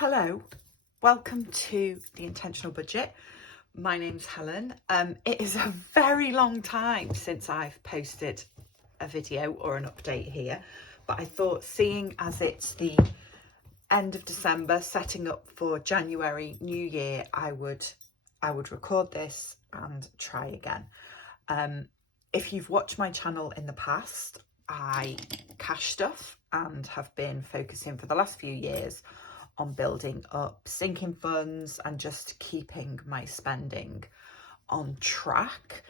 Hello, welcome to The Intentional Budget. My name's Helen. It is a very long time since I've posted a video or an update here, but I thought, seeing as it's the end of December, setting up for January, New Year, I would record this and try again. If you've watched my channel in the past, I cash stuff and have been focusing for the last few years on building up sinking funds and just keeping my spending on track.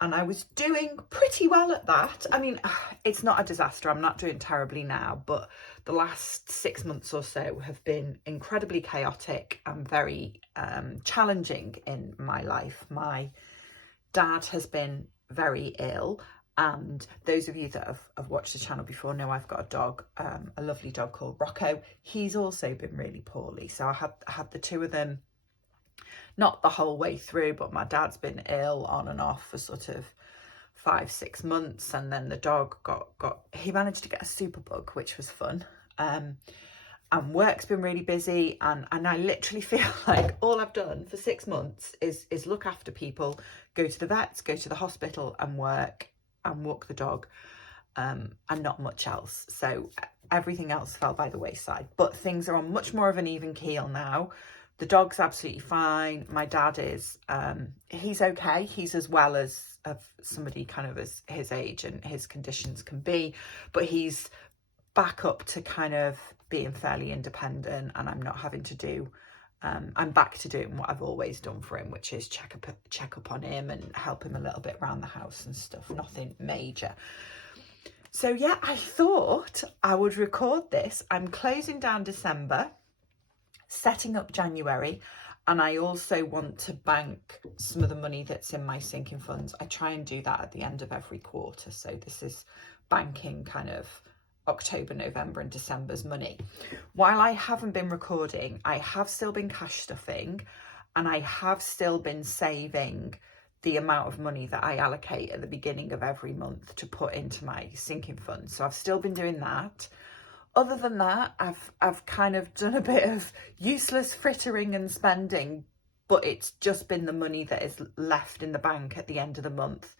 And I was doing pretty well at that. I mean, it's not a disaster. I'm not doing terribly now, but the last 6 months or so have been incredibly chaotic and very challenging in my life. My dad has been very ill. And those of you that have watched the channel before know I've got a dog, a lovely dog called Rocco. He's also been really poorly. So I had the two of them, not the whole way through, but my dad's been ill on and off for sort of 5-6 months. And then the dog he managed to get a superbug, which was fun. And work's been really busy. And I literally feel like all I've done for 6 months is look after people, go to the vets, go to the hospital and work and walk the dog, and not much else. So everything else fell by the wayside, but things are on much more of an even keel now. The dog's absolutely fine. My dad is, he's okay. He's as well as of somebody kind of as his age and his conditions can be, but he's back up to kind of being fairly independent, and I'm not having to do I'm back to doing what I've always done for him, which is check up on him and help him a little bit around the house and stuff. Nothing major. So yeah, I thought I would record this. I'm closing down December, setting up January, and I also want to bank some of the money that's in my sinking funds. I try and do that at the end of every quarter. So this is banking kind of October, November and December's money. While I haven't been recording, I have still been cash stuffing, and I have still been saving the amount of money that I allocate at the beginning of every month to put into my sinking fund. So I've still been doing that. Other than that, I've kind of done a bit of useless frittering and spending, but it's just been the money that is left in the bank at the end of the month,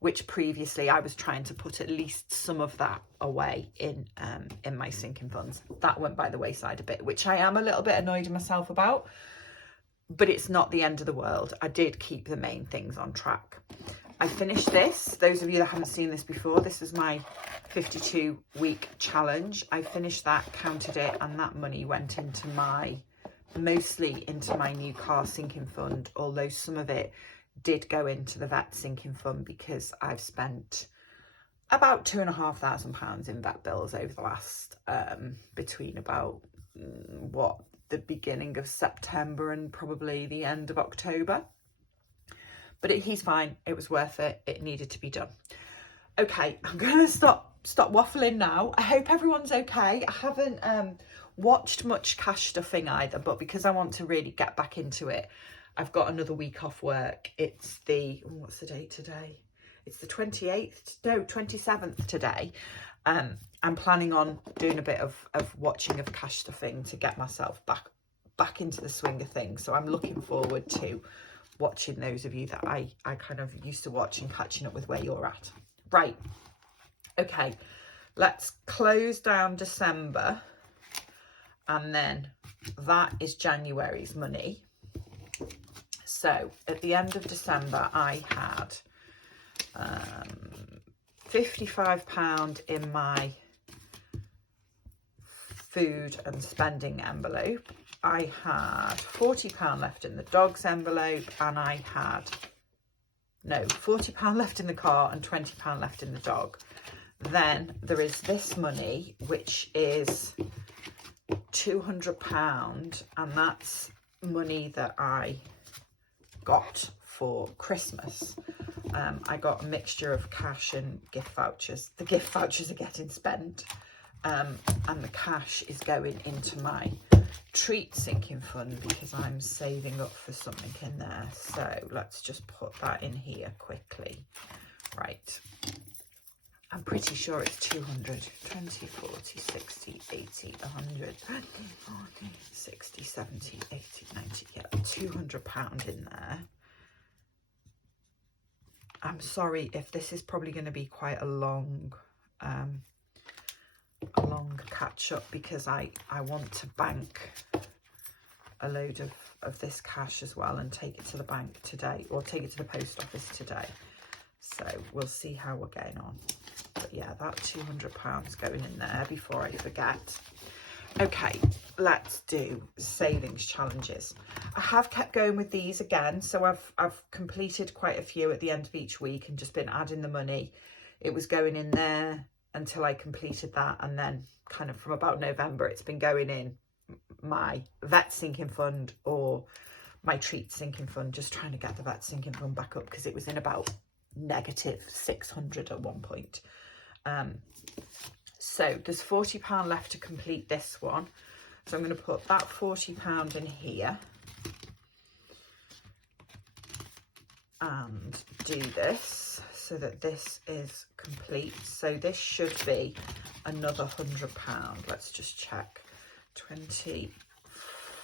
which previously I was trying to put at least some of that away in my sinking funds. That went by the wayside a bit, which I am a little bit annoyed at myself about, but it's not the end of the world. I did keep the main things on track. I finished this. Those of you that haven't seen this before, this is my 52-week challenge. I finished that, counted it, and that money went into mostly into my new car sinking fund, although some of it did go into the vet sinking fund because I've spent about £2,500 in vet bills over the last between about the beginning of September and probably the end of October. But he's fine. It was worth it. It needed to be done. Okay, I'm gonna stop waffling now. I hope everyone's okay. I haven't watched much cash stuffing either, but because I want to really get back into it, I've got another week off work. It's what's the date today? It's the 27th today. I'm planning on doing a bit of watching of cash stuffing to get myself back into the swing of things. So I'm looking forward to watching those of you that I kind of used to watch and catching up with where you're at. Right. Okay. Let's close down December. And then that is January's money. So at the end of December, I had £55 in my food and spending envelope. I had £40 left in the dog's envelope, and I had £40 left in the car and £20 left in the dog. Then there is this money, which is £200, and that's money that I got for Christmas. I got a mixture of cash and gift vouchers. The gift vouchers are getting spent, and the cash is going into my treat sinking fund because I'm saving up for something in there. So let's just put that in here quickly. Right. I'm pretty sure it's 200. 20, 40, 60, 80, 100, 20, 40, 60, 70, 80, 90. Yeah, £200 in there. I'm sorry if this is probably going to be quite a long catch up, because I want to bank a load of this cash as well and take it to the bank today, or take it to the post office today. So we'll see how we're getting on. But yeah, that £200 going in there before I forget. Okay, let's do savings challenges. I have kept going with these again, so I've completed quite a few at the end of each week and just been adding the money. It was going in there until I completed that, and then kind of from about November it's been going in my vet sinking fund or my treat sinking fund, just trying to get the vet sinking fund back up, because it was in about -600 at one point. So there's £40 left to complete this one, so I'm going to put that £40 in here and do this so that this is complete. So this should be another £100. Let's just check. 20,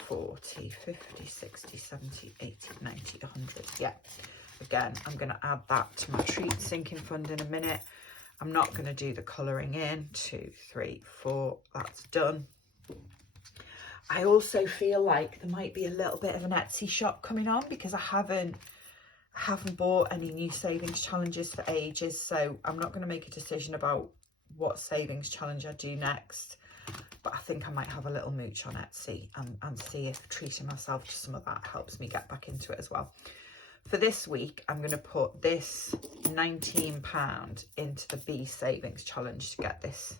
40, 50, 60, 70, 80, 90, 100. Yeah, again, I'm going to add that to my treat sinking fund in a minute. I'm not going to do the colouring in. 2, 3, 4, that's done. I also feel like there might be a little bit of an Etsy shop coming on, because I haven't bought any new savings challenges for ages, so I'm not going to make a decision about what savings challenge I do next, but I think I might have a little mooch on Etsy and see if treating myself to some of that helps me get back into it as well. For this week, I'm going to put this £19 into the Bee Savings Challenge to get this.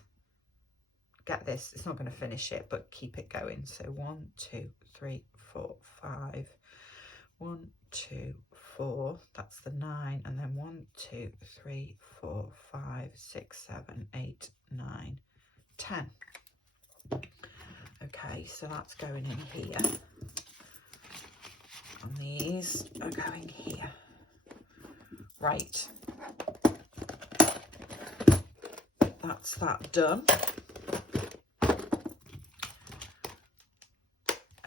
It's not going to finish it, but keep it going. So 1, 2, 3, 4, 5. 1, 2, 4. That's the 9. And then 1, 2, 3, 4, 5, 6, 7, 8, 9, 10. Okay, so that's going in here. And these are going here. Right. That's that done.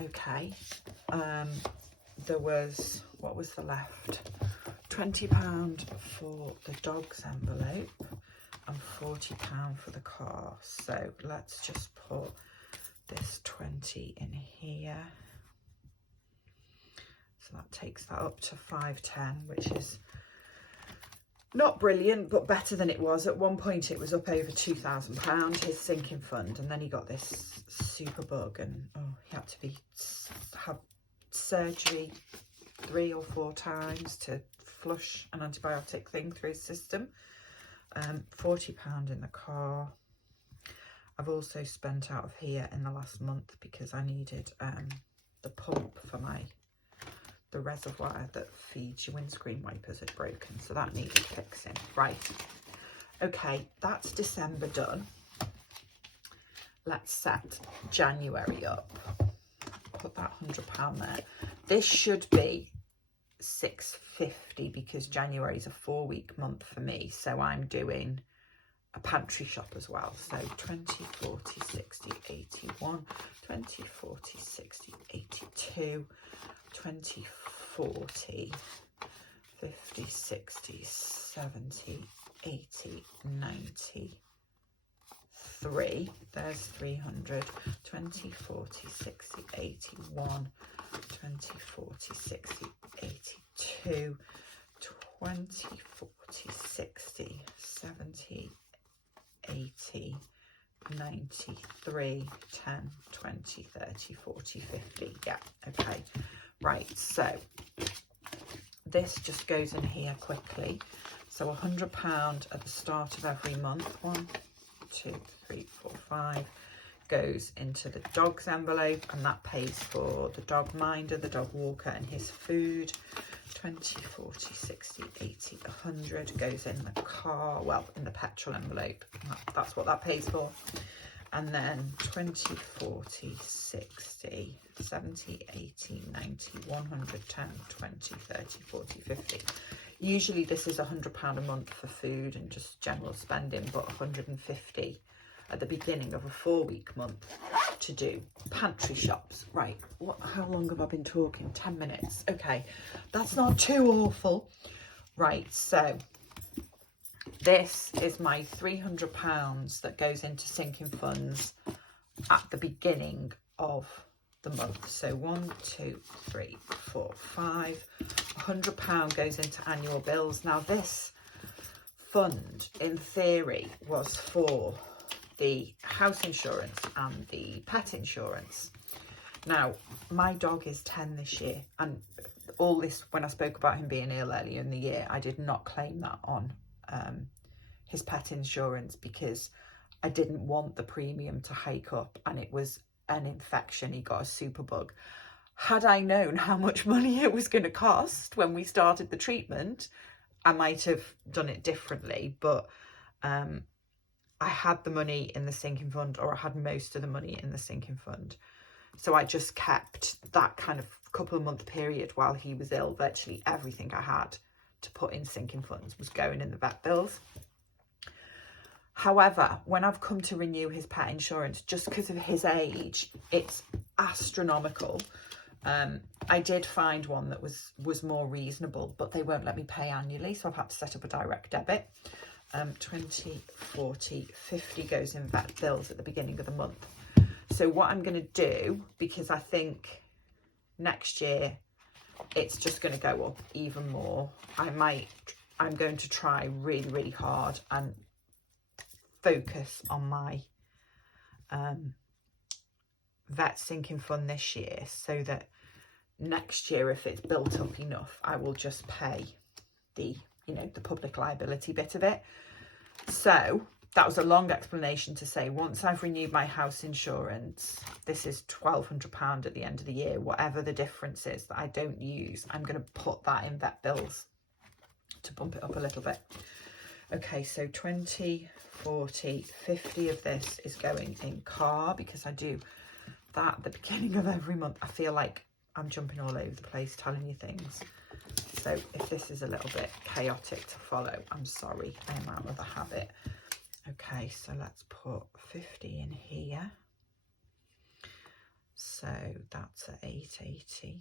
Okay. There was, what was the left? £20 for the dog's envelope and £40 for the car. So let's just put this 20 in here. So that takes that up to 510, which is not brilliant, but better than it was. At one point it was up over £2,000, his sinking fund, and then he got this super bug, and he had to have surgery 3 or 4 times to flush an antibiotic thing through his system. £40 in the car. I've also spent out of here in the last month because I needed the pump for the reservoir that feeds your windscreen wipers had broken, so that needed fixing. Right, okay, that's December done. Let's set January up. Put that £100 there. This should be £650 because January is a 4-week month for me, so I'm doing a pantry shop as well. So 20, 40, 60, 81, 20, 40, 60, 82, 20, 40, 50, 60, 70, 80, 90, 3, there's 300, 20, 40, 60, 81, 20, 40, 60, 82, 20, 40, 60, 70, 80, 93, 10, 20, 30, 40, 50. Yeah, okay. Right, so this just goes in here quickly. So £100 at the start of every month. 1, 2, 3, 4, 5 goes into the dog's envelope, and that pays for the dog minder, the dog walker, and his food. 20, 40, 60, 80, 100 goes in the car, well, in the petrol envelope. That's what that pays for. And then 20, 40, 60, 70, 80, 90, 100, 10, 20, 30, 40, 50. Usually this is £100 a month for food and just general spending, but 150 at the beginning of a 4-week month to do pantry shops. Right, how long have I been talking? 10 minutes. Okay, that's not too awful. Right, so this is my £300 that goes into sinking funds at the beginning of the month. So 1, 2, 3, 4, 5. £100 goes into annual bills. Now this fund in theory was for the house insurance and the pet insurance. Now my dog is 10 this year, and all this, when I spoke about him being ill earlier in the year, I did not claim that on his pet insurance because I didn't want the premium to hike up, and it was an infection. He got a superbug. Had I known how much money it was going to cost when we started the treatment, I might have done it differently, but I had the money in the sinking fund, or I had most of the money in the sinking fund. So I just kept that kind of couple of month period while he was ill. Virtually everything I had to put in sinking funds was going in the vet bills. However, when I've come to renew his pet insurance, just because of his age, it's astronomical. I did find one that was more reasonable, but they won't let me pay annually, so I've had to set up a direct debit. 20, 40, 50 goes in vet bills at the beginning of the month. So what I'm going to do, because I think next year it's just going to go up even more, I'm going to try really, really hard and focus on my vet sinking fund this year, so that next year, if it's built up enough, I will just pay the public liability bit of it. So that was a long explanation to say, once I've renewed my house insurance, this is £1,200 at the end of the year, whatever the difference is that I don't use, I'm going to put that in vet bills to bump it up a little bit. Okay, so 20, 40, 50 of this is going in car, because I do that at the beginning of every month. I feel like I'm jumping all over the place telling you things. So if this is a little bit chaotic to follow, I'm sorry, I am out of the habit. Okay, so let's put 50 in here. So that's at 880.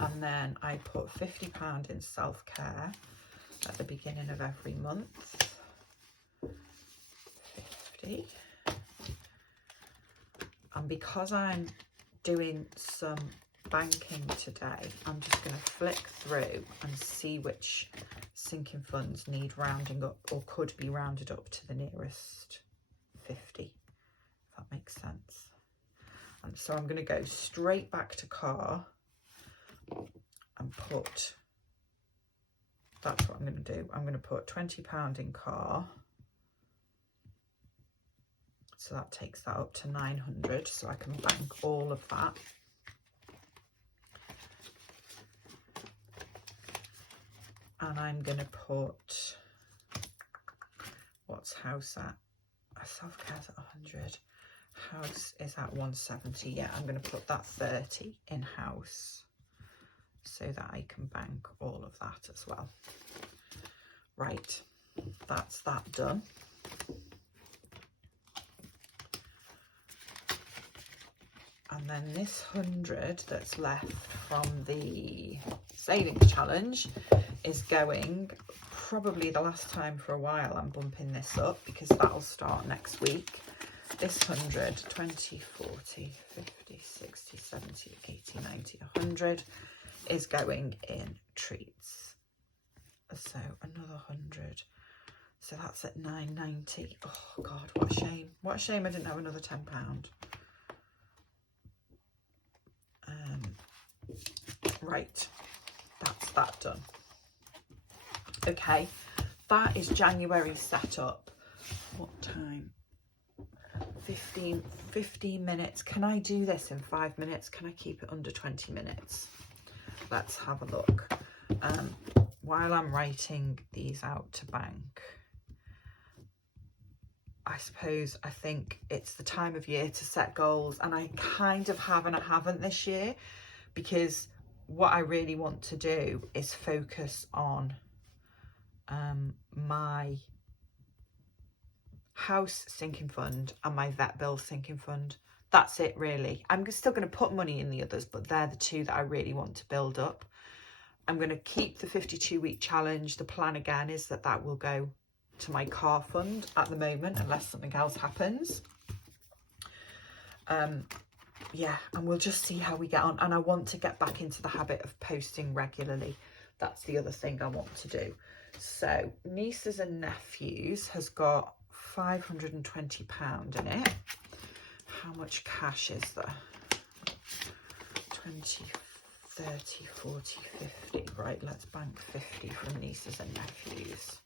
And then I put £50 in self-care at the beginning of every month. 50. And because I'm doing some banking today, I'm just going to flick through and see which sinking funds need rounding up or could be rounded up to the nearest 50, if that makes sense. And so I'm going to go straight back to car and put, that's what I'm going to do. I'm going to put £20 in car. So that takes that up to 900, so I can bank all of that. And I'm going to put, what's house at? Self-care's at 100. House is at 170. Yeah, I'm going to put that 30 in house so that I can bank all of that as well. Right, that's that done. And then this 100 that's left from the savings challenge is going, probably the last time for a while I'm bumping this up, because that'll start next week. This 100, 20, 40, 50, 60, 70, 80, 90, 100 is going in treats. So another 100. So that's at 990. Oh God, what a shame. What a shame I didn't have another £10. Right, that's that done. Okay, that is January set up. What time? 15 minutes. Can I do this in 5 minutes? Can I keep it under 20 minutes? Let's have a look. While I'm writing these out to bank, I think it's the time of year to set goals, and I kind of have and I haven't this year, because what I really want to do is focus on my house sinking fund and my vet bill sinking fund. That's it really. I'm still going to put money in the others, but they're the two that I really want to build up. I'm going to keep the 52-week challenge. The plan again is that that will go to my car fund at the moment, unless something else happens. Yeah, and we'll just see how we get on. And I want to get back into the habit of posting regularly. That's the other thing I want to do. So nieces and nephews has got £520 in it. How much cash is there? 20, 30, 40, 50. Right, let's bank 50 from nieces and nephews.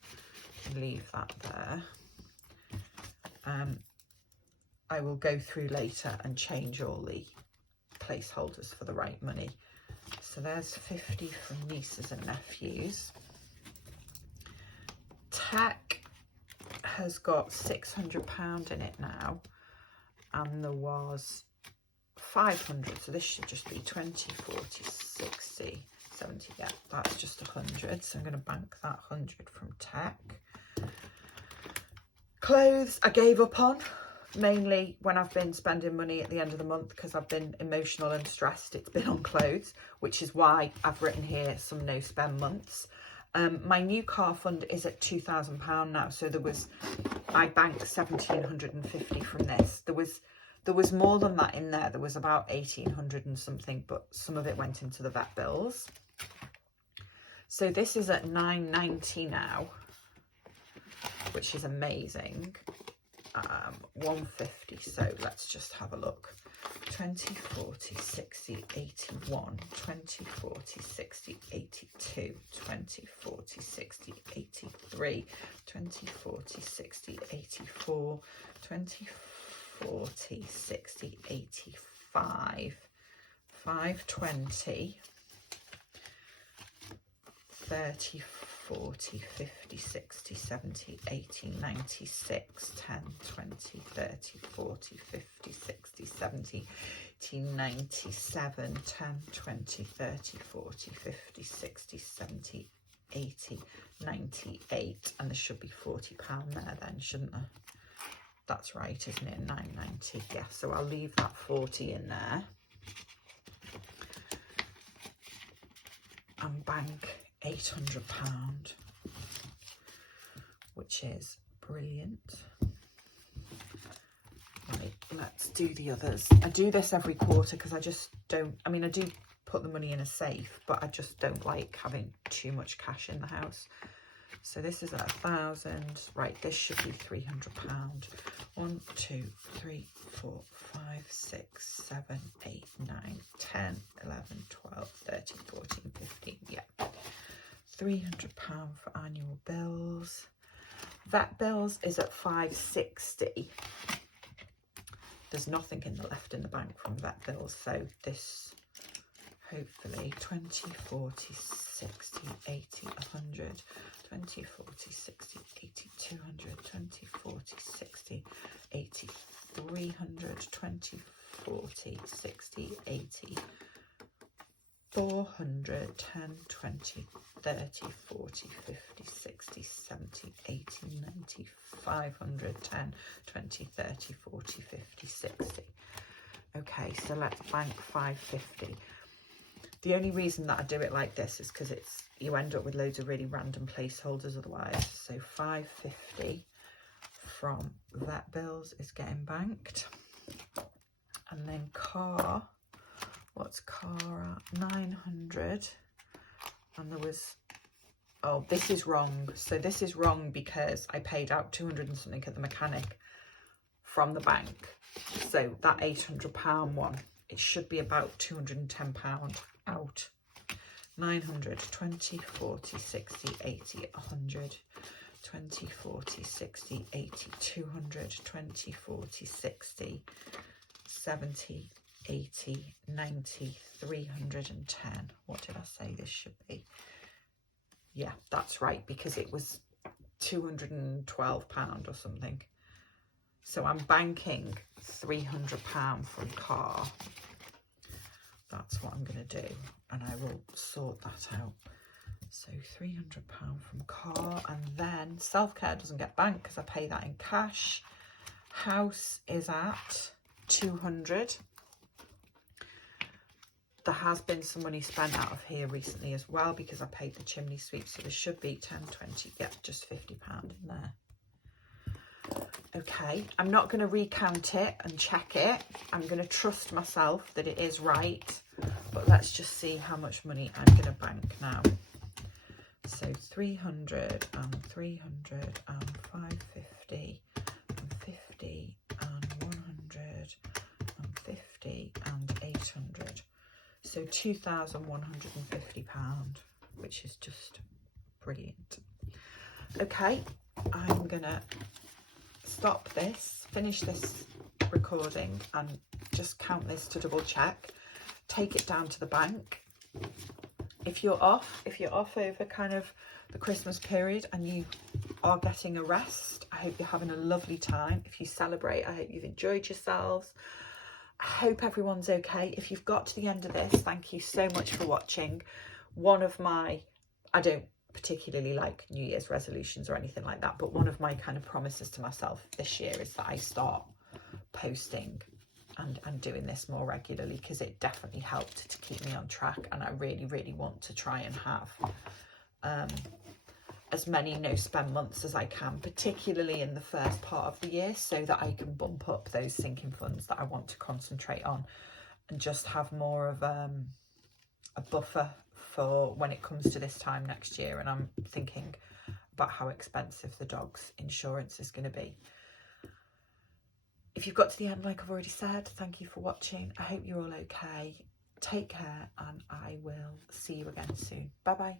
Leave that there. I will go through later and change all the placeholders for the right money. So there's 50 from nieces and nephews. Tech has got £600 in it now, and there was 500, so this should just be 20, 40, 60, 70. Yeah, that's just 100, so I'm going to bank that 100 from Tech. Clothes I gave up on, mainly when I've been spending money at the end of the month, because I've been emotional and stressed. It's been on clothes, which is why I've written here some no spend months. My new car fund is at £2,000 now, so I banked 1,750 from this. There was more than that in there. There was about 1,800 and something, but some of it went into the vet bills. So this is at £990 now, which is amazing. 150, so let's just have a look. 20, 40, 60, 81, 20, 40, 60, 82, 20, 40, 60, 83, 20, 40, 60, 84, 20, 40, 60, 85, 520, 30, 40, 50, 60, 70, 80, 96, 10, 20, 30, 40, 50, 60, 70, 80, 97, 10, 20, 30, 40, 50, 60, 70, 80, 98, and there should be £40 there then, shouldn't there? That's right, isn't it? 990. Yeah, so I'll leave that 40 in there. And bank £800, which is brilliant. Right, let's do the others. I do this every quarter because I just don't, I mean, I do put the money in a safe, but I just don't like having too much cash in the house. So this is at 1,000. Right, this should be £300. 1, 2, 3, 4, 5, 6, 7, 8, 9, 10, 11, 12, 13, 14, 15. Yeah. £300 for annual bills. Vet bills is at 560. There's nothing left in the bank from vet bills, so this hopefully 20, 40, 60, 80, 100, 20, 40, 60, 80, 200, 20, 40, 60, 80, 300, 20, 40, 60, 80, 400, 10, 20, 30, 40, 50, 60, 70, 80, 90, 500, 10, 20, 30, 40, 50, 60. Okay, so let's bank 550. The only reason that I do it like this is because you end up with loads of really random placeholders otherwise. So 550 from vet bills is getting banked. And then car, what's car at? 900. And there was, oh, this is wrong. So this is wrong because I paid out 200 and something at the mechanic from the bank. So that £800 one, it should be about £210 out. 900, 20, 40, 60, 80, 100, 20, 40, 60, 80, 200, 20, 40, 60, 70, 80, 90, 310. What did I say this should be? Yeah, that's right, because it was £212 or something. So I'm banking £300 from car. that's what I'm going to do, and I will sort that out. So £300 from car, and then self-care doesn't get banked because I pay that in cash. House is at 200. There has been some money spent out of here recently as well because I paid the chimney sweep, so there should be 10, 20, yeah, just £50 in there. Okay, I'm not going to recount it and check it. I'm going to trust myself that it is right, but let's just see how much money I'm going to bank now. So 300 and 300 and 550 and 50 and 100 and 50 and 800. So £2,150, which is just brilliant. Okay, I'm going to stop this, finish this recording and just count this to double check, take it down to the bank. If you're off over kind of the Christmas period and you are getting a rest, I hope you're having a lovely time. If you celebrate, I hope you've enjoyed yourselves. I hope everyone's okay. If you've got to the end of this, thank you so much for watching. I don't particularly like New Year's resolutions or anything like that, but one of my kind of promises to myself this year is that I start posting and doing this more regularly, because it definitely helped to keep me on track, and I really, really want to try and have as many no spend months as I can, particularly in the first part of the year, so that I can bump up those sinking funds that I want to concentrate on and just have more of a buffer for when it comes to this time next year. And I'm thinking about how expensive the dog's insurance is going to be. If you've got to the end, like I've already said, thank you for watching. I hope you're all okay. Take care, and I will see you again soon. Bye bye.